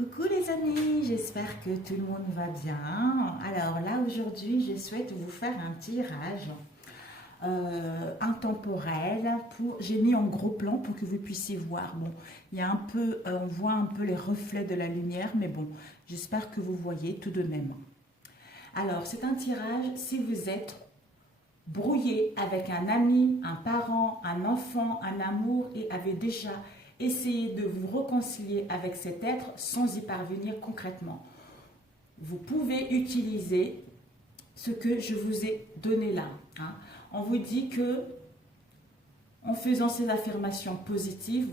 Coucou les amis, j'espère que tout le monde va bien. Alors là aujourd'hui je souhaite vous faire un tirage intemporel. J'ai mis en gros plan pour que vous puissiez voir. Bon, il y a un peu, on voit un peu les reflets de la lumière, mais bon, j'espère que vous voyez tout de même. Alors c'est un tirage si vous êtes brouillé avec un ami, un parent, un enfant, un amour et avez déjà essayé de vous réconcilier avec cet être sans y parvenir concrètement. Vous pouvez utiliser ce que je vous ai donné là. On vous dit que en faisant ces affirmations positives,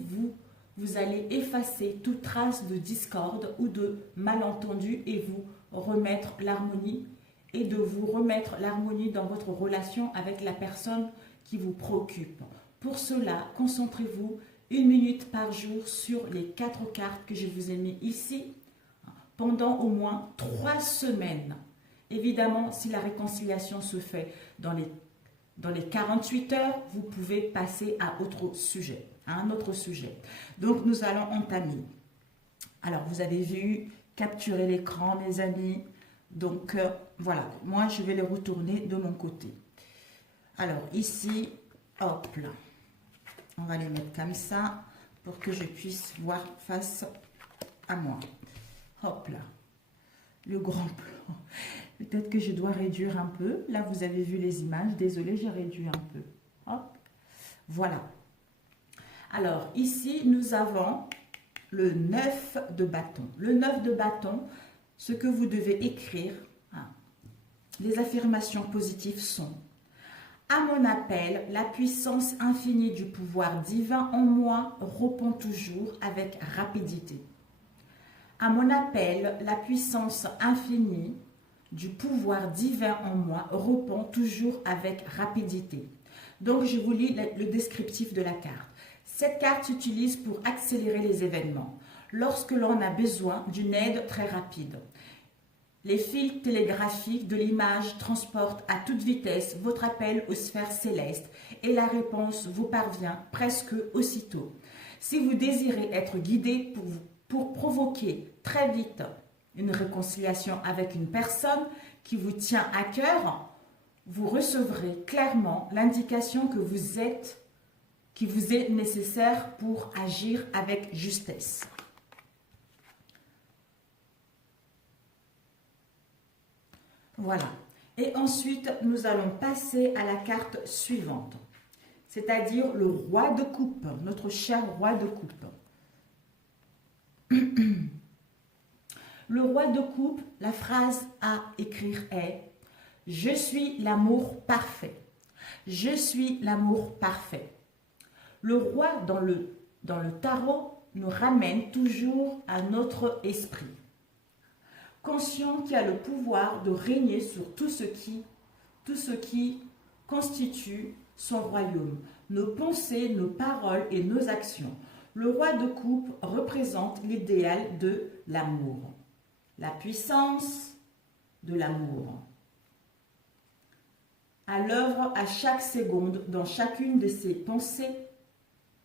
vous allez effacer toute trace de discorde ou de malentendu et vous remettre l'harmonie et de vous remettre l'harmonie dans votre relation avec la personne qui vous préoccupe. Pour cela, concentrez-vous 1 minute par jour sur les 4 cartes que je vous ai mis ici pendant au moins 3 semaines. Évidemment, si la réconciliation se fait dans les 48 heures, vous pouvez passer à un autre sujet. Donc, nous allons entamer. Alors, vous avez vu, capturer l'écran, mes amis. Donc, voilà, moi, je vais les retourner de mon côté. Alors, ici, hop là. On va les mettre comme ça pour que je puisse voir face à moi. Hop là. Le grand plan. Peut-être que je dois réduire un peu. Là, vous avez vu les images. Désolée, j'ai réduit un peu. Hop. Voilà. Alors, ici, nous avons le 9 de bâton. Le 9 de bâton, ce que vous devez écrire, les affirmations positives sont: à mon appel, la puissance infinie du pouvoir divin en moi répond toujours avec rapidité. À mon appel, la puissance infinie du pouvoir divin en moi répond toujours avec rapidité. Donc, je vous lis le descriptif de la carte. Cette carte s'utilise pour accélérer les événements lorsque l'on a besoin d'une aide très rapide. Les fils télégraphiques de l'image transportent à toute vitesse votre appel aux sphères célestes et la réponse vous parvient presque aussitôt. Si vous désirez être guidé pour provoquer très vite une réconciliation avec une personne qui vous tient à cœur, vous recevrez clairement l'indication qui vous est nécessaire pour agir avec justesse. Voilà. Et ensuite, nous allons passer à la carte suivante, c'est-à-dire le roi de coupe, notre cher roi de coupe. Le roi de coupe, la phrase à écrire est: je suis l'amour parfait. Je suis l'amour parfait. Le roi dans le tarot nous ramène toujours à notre esprit, conscient qui a le pouvoir de régner sur tout ce qui constitue son royaume, nos pensées, nos paroles et nos actions. Le roi de coupe représente l'idéal de l'amour, la puissance de l'amour. À l'œuvre à chaque seconde, dans chacune de ses pensées,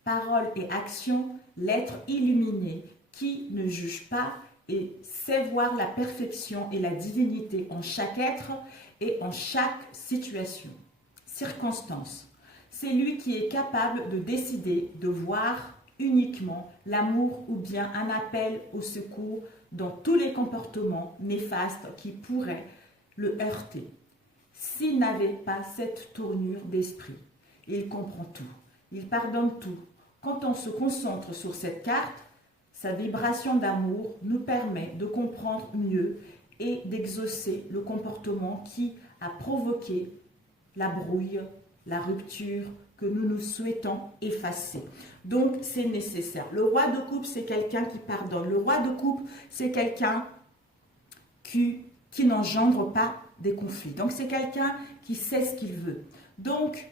paroles et actions, l'être illuminé qui ne juge pas et sait voir la perfection et la divinité en chaque être et en chaque circonstance. C'est lui qui est capable de décider de voir uniquement l'amour ou bien un appel au secours dans tous les comportements néfastes qui pourraient le heurter. S'il n'avait pas cette tournure d'esprit, il comprend tout, il pardonne tout. Quand on se concentre sur cette carte, sa vibration d'amour nous permet de comprendre mieux et d'exaucer le comportement qui a provoqué la brouille, la rupture que nous souhaitons effacer. Donc, c'est nécessaire. Le roi de coupe, c'est quelqu'un qui pardonne. Le roi de coupe, c'est quelqu'un qui n'engendre pas des conflits. Donc, c'est quelqu'un qui sait ce qu'il veut. Donc,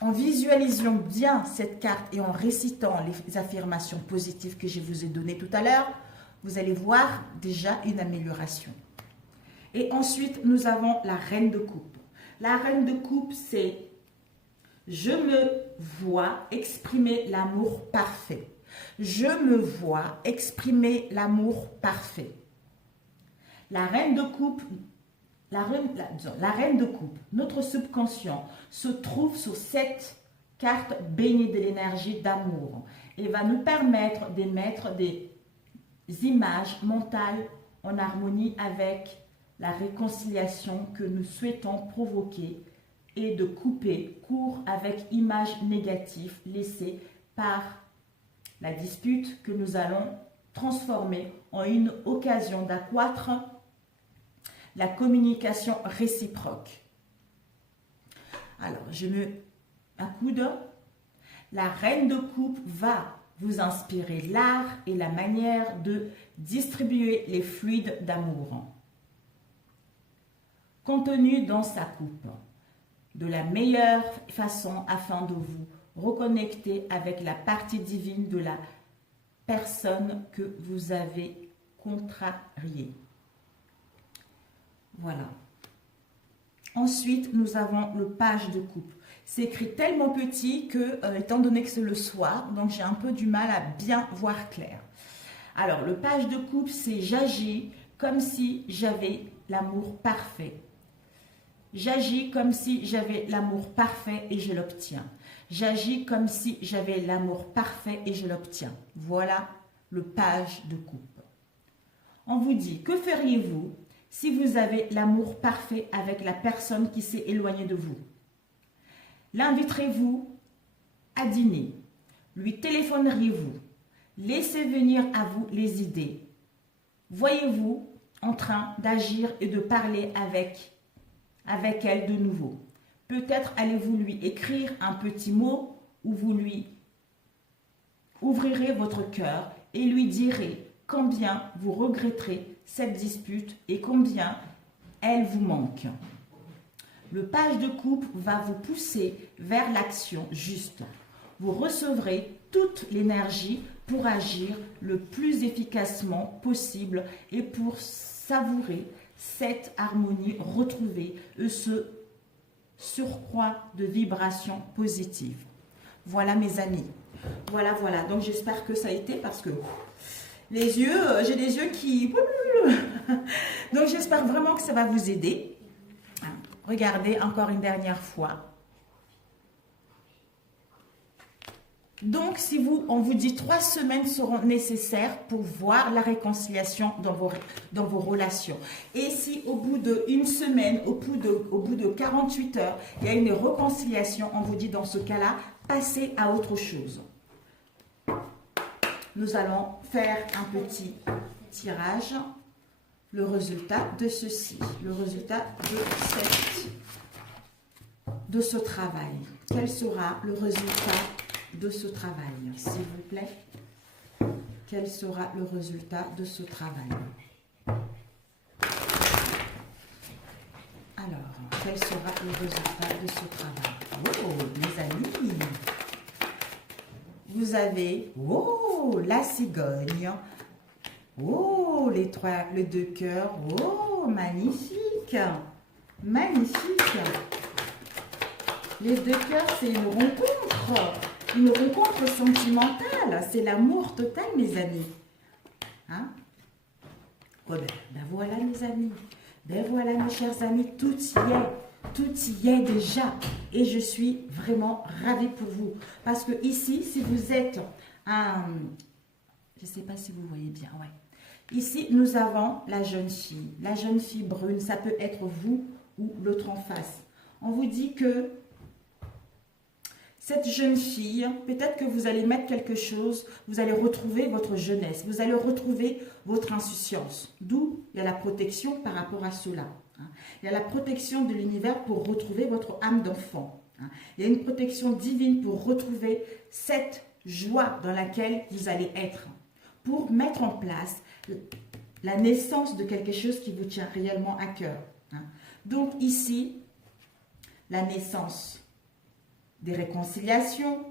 en visualisant bien cette carte et en récitant les affirmations positives que je vous ai données tout à l'heure, vous allez voir déjà une amélioration. Et ensuite, nous avons la reine de coupe. La reine de coupe, c'est: je me vois exprimer l'amour parfait. Je me vois exprimer l'amour parfait. La reine de coupe, la reine de coupe, notre subconscient se trouve sur cette carte baignée de l'énergie d'amour et va nous permettre d'émettre des images mentales en harmonie avec la réconciliation que nous souhaitons provoquer et de couper court avec images négatives laissées par la dispute que nous allons transformer en une occasion d'accroître la communication réciproque. Alors, je me accoude. La reine de coupe va vous inspirer l'art et la manière de distribuer les fluides d'amour contenus dans sa coupe de la meilleure façon afin de vous reconnecter avec la partie divine de la personne que vous avez contrariée. Voilà. Ensuite, nous avons le page de coupe. C'est écrit tellement petit que, étant donné que c'est le soir, donc j'ai un peu du mal à bien voir clair. Alors, le page de coupe, c'est j'agis comme si j'avais l'amour parfait. J'agis comme si j'avais l'amour parfait et je l'obtiens. J'agis comme si j'avais l'amour parfait et je l'obtiens. Voilà le page de coupe. On vous dit, que feriez-vous si vous avez l'amour parfait avec la personne qui s'est éloignée de vous? L'inviterez-vous à dîner? Lui téléphoneriez-vous? Laissez venir à vous les idées. Voyez-vous en train d'agir et de parler avec elle de nouveau? Peut-être allez-vous lui écrire un petit mot où vous lui ouvrirez votre cœur et lui direz combien vous regretterez cette dispute et combien elle vous manque. Le page de coupe va vous pousser vers l'action juste. Vous recevrez toute l'énergie pour agir le plus efficacement possible et pour savourer cette harmonie retrouvée et ce surcroît de vibrations positives. Voilà mes amis. Voilà. Donc j'espère que ça a été parce que les yeux, j'ai les yeux qui... Donc j'espère vraiment que ça va vous aider. Regardez encore une dernière fois. Donc, on vous dit 3 semaines seront nécessaires pour voir la réconciliation dans vos relations. Et si au bout d'1 semaine, au bout de 48 heures, il y a une réconciliation, on vous dit dans ce cas-là, passez à autre chose. Nous allons faire un petit tirage. Le résultat de ceci, le résultat de ce travail. Quel sera le résultat de ce travail, s'il vous plaît? Quel sera le résultat de ce travail? Alors, quel sera le résultat de ce travail? Oh, mes amis, vous avez, oh, la cigogne. Oh, les 2 cœurs. Oh, magnifique. Magnifique. Les 2 cœurs, c'est une rencontre sentimentale. C'est l'amour total, mes amis. Hein? Oh, ben voilà, mes amis. Ben voilà, mes chers amis, tout y est. Tout y est déjà. Et je suis vraiment ravie pour vous. Parce que ici, si vous êtes un... Je ne sais pas si vous voyez bien, ouais. Ici, nous avons la jeune fille brune. Ça peut être vous ou l'autre en face. On vous dit que cette jeune fille, peut-être que vous allez mettre quelque chose, vous allez retrouver votre jeunesse, vous allez retrouver votre insouciance. D'où il y a la protection par rapport à cela. Il y a la protection de l'univers pour retrouver votre âme d'enfant. Il y a une protection divine pour retrouver cette joie dans laquelle vous allez être. Pour mettre en place la naissance de quelque chose qui vous tient réellement à cœur. Donc ici, la naissance des réconciliations.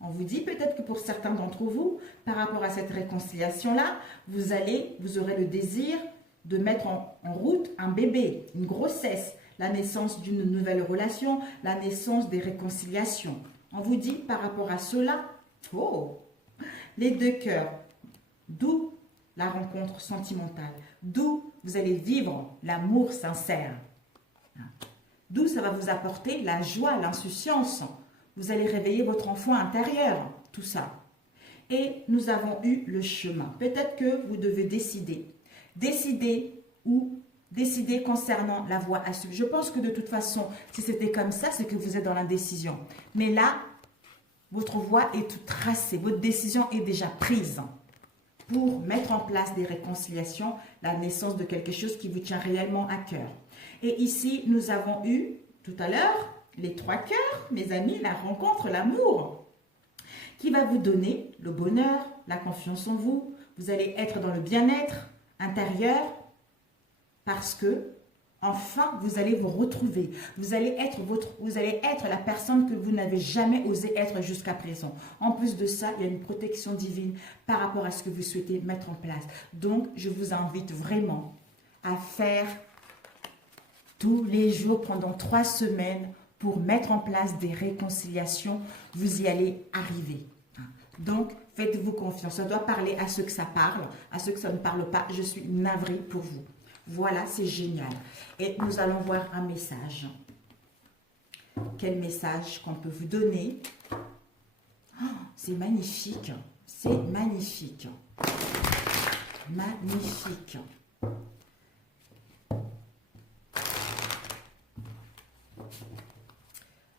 On vous dit peut-être que pour certains d'entre vous, par rapport à cette réconciliation-là, vous aurez le désir de mettre en route un bébé, une grossesse, la naissance d'une nouvelle relation, la naissance des réconciliations. On vous dit par rapport à cela, oh, Les 2 cœurs, d'où la rencontre sentimentale, d'où vous allez vivre l'amour sincère, d'où ça va vous apporter la joie, l'insouciance. Vous allez réveiller votre enfant intérieur, tout ça. Et nous avons eu le chemin. Peut-être que vous devez décider. Décider concernant la voie à suivre. Je pense que de toute façon, si c'était comme ça, c'est que vous êtes dans l'indécision. Mais là, votre voie est toute tracée. Votre décision est déjà prise pour mettre en place des réconciliations, la naissance de quelque chose qui vous tient réellement à cœur. Et ici, nous avons eu, tout à l'heure, les 3 cœurs, mes amis, la rencontre, l'amour, qui va vous donner le bonheur, la confiance en vous. Vous allez être dans le bien-être intérieur parce que, enfin, vous allez vous retrouver. Vous allez être la personne que vous n'avez jamais osé être jusqu'à présent. En plus de ça, il y a une protection divine par rapport à ce que vous souhaitez mettre en place. Donc, je vous invite vraiment à faire tous les jours pendant 3 semaines pour mettre en place des réconciliations. Vous y allez arriver. Donc, faites-vous confiance. Ça doit parler à ceux que ça parle, à ceux que ça ne parle pas. Je suis navrée pour vous. Voilà, c'est génial. Et nous allons voir un message. Quel message qu'on peut vous donner? Oh, c'est magnifique. C'est magnifique. Magnifique.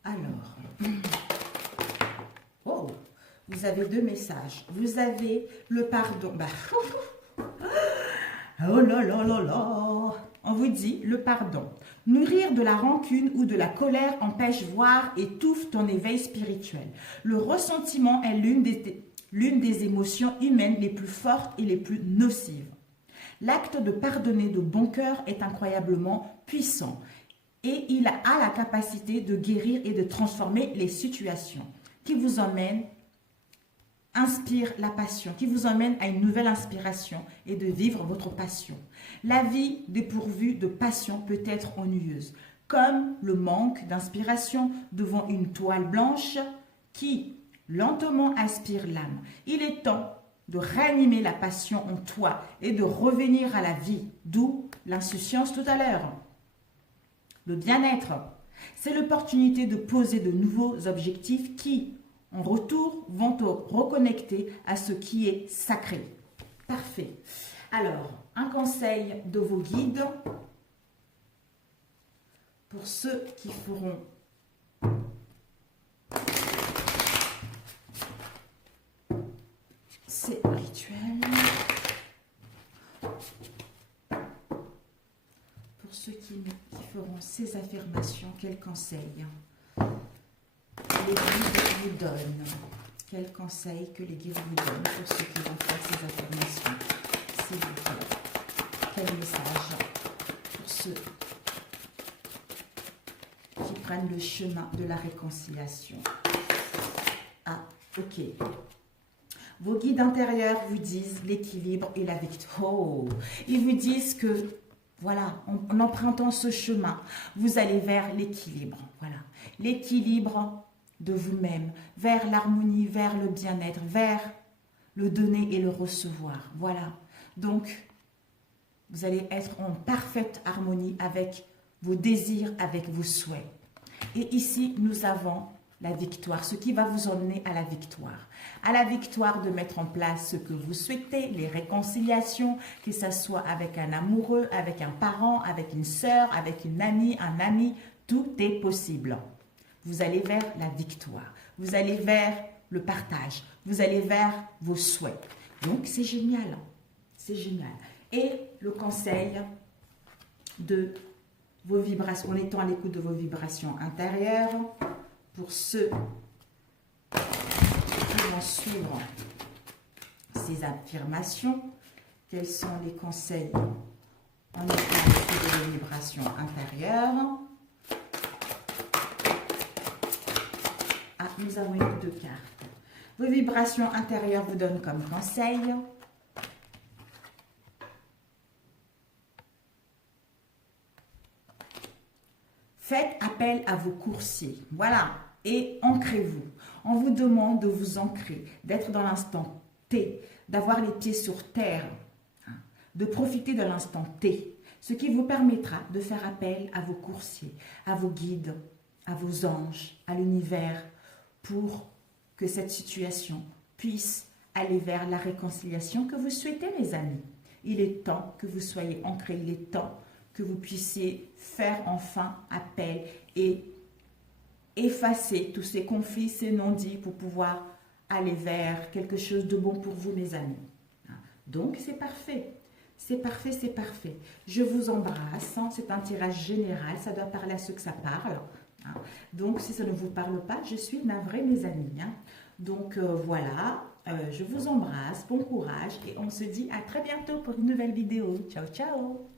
Alors, oh, vous avez 2 messages. Vous avez le pardon. Bah, oh là là là là. On vous dit le pardon. Nourrir de la rancune ou de la colère empêche, voire étouffe ton éveil spirituel. Le ressentiment est l'une des émotions humaines les plus fortes et les plus nocives. L'acte de pardonner de bon cœur est incroyablement puissant et il a la capacité de guérir et de transformer les situations qui vous emmènent, inspire la passion, qui vous emmène à une nouvelle inspiration et de vivre votre passion. La vie dépourvue de passion peut être ennuyeuse, comme le manque d'inspiration devant une toile blanche qui lentement aspire l'âme. Il est temps de ranimer la passion en toi et de revenir à la vie, d'où l'insouciance tout à l'heure. Le bien-être, c'est l'opportunité de poser de nouveaux objectifs qui, en retour, vont te reconnecter à ce qui est sacré. Parfait. Alors, un conseil de vos guides pour ceux qui feront ces rituels. Pour ceux qui feront ces affirmations, quel conseil les guides vous donnent? Quel conseil que les guides vous donnent pour ceux qui vont faire ces affirmations? S'il vous plaît. Quel message pour ceux qui prennent le chemin de la réconciliation? Ah, ok. Vos guides intérieurs vous disent l'équilibre et la victoire. Oh, ils vous disent que, voilà, en empruntant ce chemin, vous allez vers l'équilibre. Voilà, l'équilibre de vous-même, vers l'harmonie, vers le bien-être, vers le donner et le recevoir. Voilà, donc, vous allez être en parfaite harmonie avec vos désirs, avec vos souhaits. Et ici, nous avons la victoire, ce qui va vous emmener à la victoire. À la victoire de mettre en place ce que vous souhaitez, les réconciliations, que ce soit avec un amoureux, avec un parent, avec une sœur, avec une amie, un ami, tout est possible. Vous allez vers la victoire, vous allez vers le partage, vous allez vers vos souhaits. Donc, c'est génial, c'est génial. Et le conseil de vos vibrations, en étant à l'écoute de vos vibrations intérieures, pour ceux qui vont suivre ces affirmations, quels sont les conseils en étant à l'écoute de vos vibrations intérieures? Ah, nous avons eu 2 cartes. Vos vibrations intérieures vous donnent comme conseil. Faites appel à vos coursiers. Voilà. Et ancrez-vous. On vous demande de vous ancrer, d'être dans l'instant T T, d'avoir les pieds sur terre, de profiter de l'instant T, ce qui vous permettra de faire appel à vos coursiers, à vos guides, à vos anges, à l'univers, pour que cette situation puisse aller vers la réconciliation que vous souhaitez, mes amis. Il est temps que vous soyez ancrés, il est temps que vous puissiez faire enfin appel et effacer tous ces conflits, ces non-dits pour pouvoir aller vers quelque chose de bon pour vous, mes amis. Donc, c'est parfait. C'est parfait, c'est parfait. Je vous embrasse. C'est un tirage général. Ça doit parler à ceux que ça parle. Donc, si ça ne vous parle pas, je suis navrée, mes amis. Donc, voilà. Je vous embrasse. Bon courage. Et on se dit à très bientôt pour une nouvelle vidéo. Ciao, ciao.